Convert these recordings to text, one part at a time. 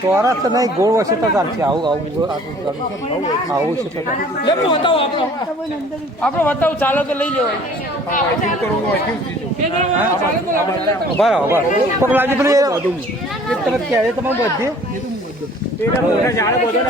ચોરસ નહીં ગોળ વચ્ચે તો ચાલશે આવું આવું આવું છે તો આપણો બતાવો ચાલો તો લઈ લેવાય બરાબર પકડાજી પેલું એક તરફ ક્યારે તમે બધી મોટા ઝાડ બધો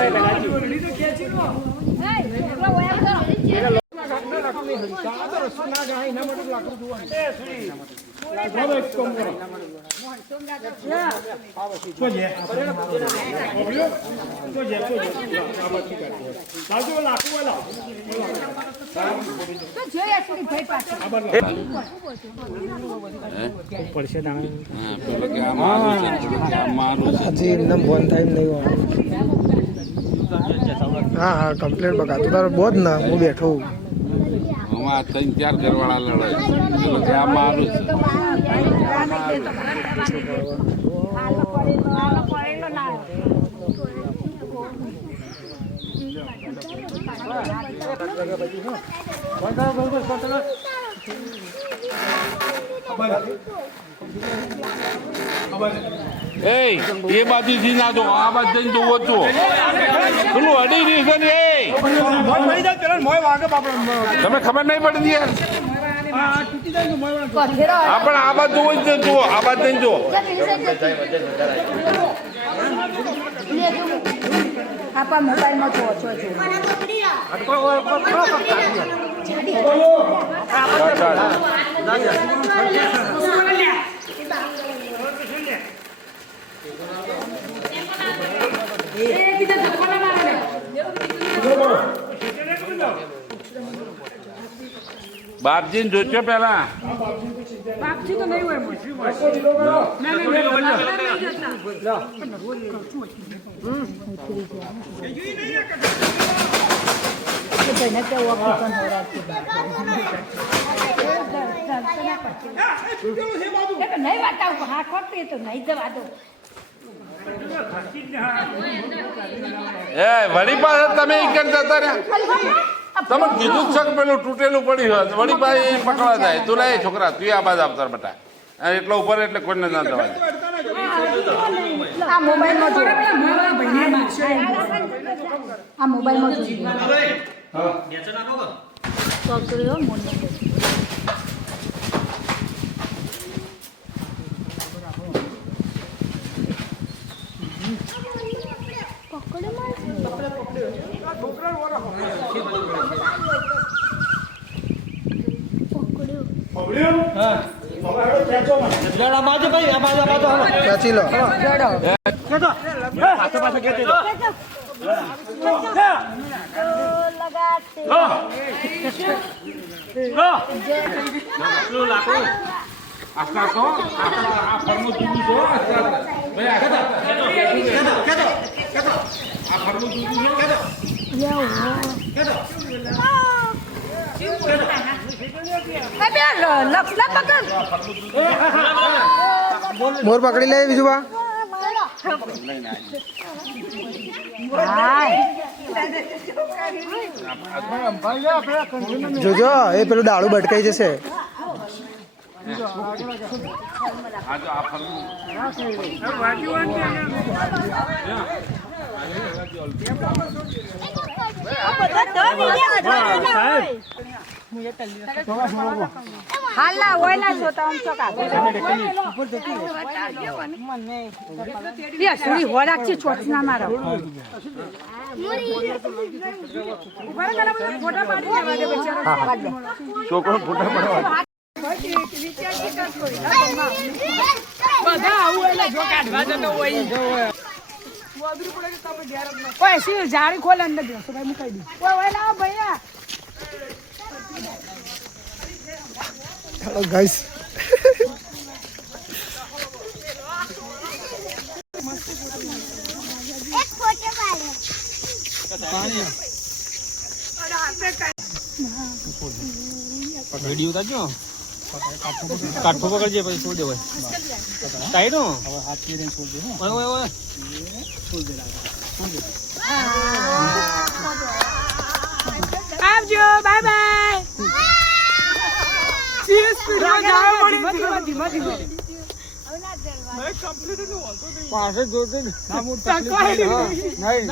હજી એમને બંધ થાય નહીં. હા હા કમ્પ્લેટ બકા તું તારો બહુ જ ના હું બેઠો હું. 3-4 ઘરવાળા લડે આ મારું એ બાજુથી ના દો આ બાજુ જઈને જોવો છો પેલું અડી રહ્યું છે ને તમે ખબર નહીં પડતી યાર આપણે આ બાજુ જોવો જ જુઓ આ બાજુ જઈને જુઓ આપા મોબાઈલમાં જોવો છો બાપજીને જોજો પેલા બાપજી તો નહીં હોય નહીં બતાવું હા ખોટી તો નહીં જવા દો. એ વળી પાસે તમે ઈકન જતા રહ્યા તમે કીધું જ છે કે પેલું તૂટેલું પડ્યું હોય વળી પાસે પકડા જાય તું લે છોકરા તું આ બાજુ આવતા બટા એટલો ઉપર એટલે કોઈને ના જવા દે. આ મોબાઈલમાં જો આ મોબાઈલમાં જો છોકરીઓ મોને ચાચી લો મોર પકડી લે બીજું બા જોજો એ પેલું ડાળું ભટકાઈ જશે. હાલા ઓયલા છો તો આમ ચોકા સુરી હોરાક છે છોટના મારો છોકરો ફોટા પાડવા બધા આવું એટલે જો કાઢવા જતો હોય ઓય સી જાળી ખોલ અંદર દે તો ભાઈ મુકાઈ દે ઓય ઓય લાવ ભૈયા હેલો ગાઈસ એક ફોટો પાડો વિડિયો ઉતારજો કાઠો પકડજે પછી છોડ દેવાય ટાઈટ હો હવે હાથ થી છોડ દે ઓય ઓય ઓય છોડ દે આવજો બાય બાય સીએસ પી જાવ મળી ધીમા ધીમા ડરવાનું. પાસે જોતું ટકોરી. નહીં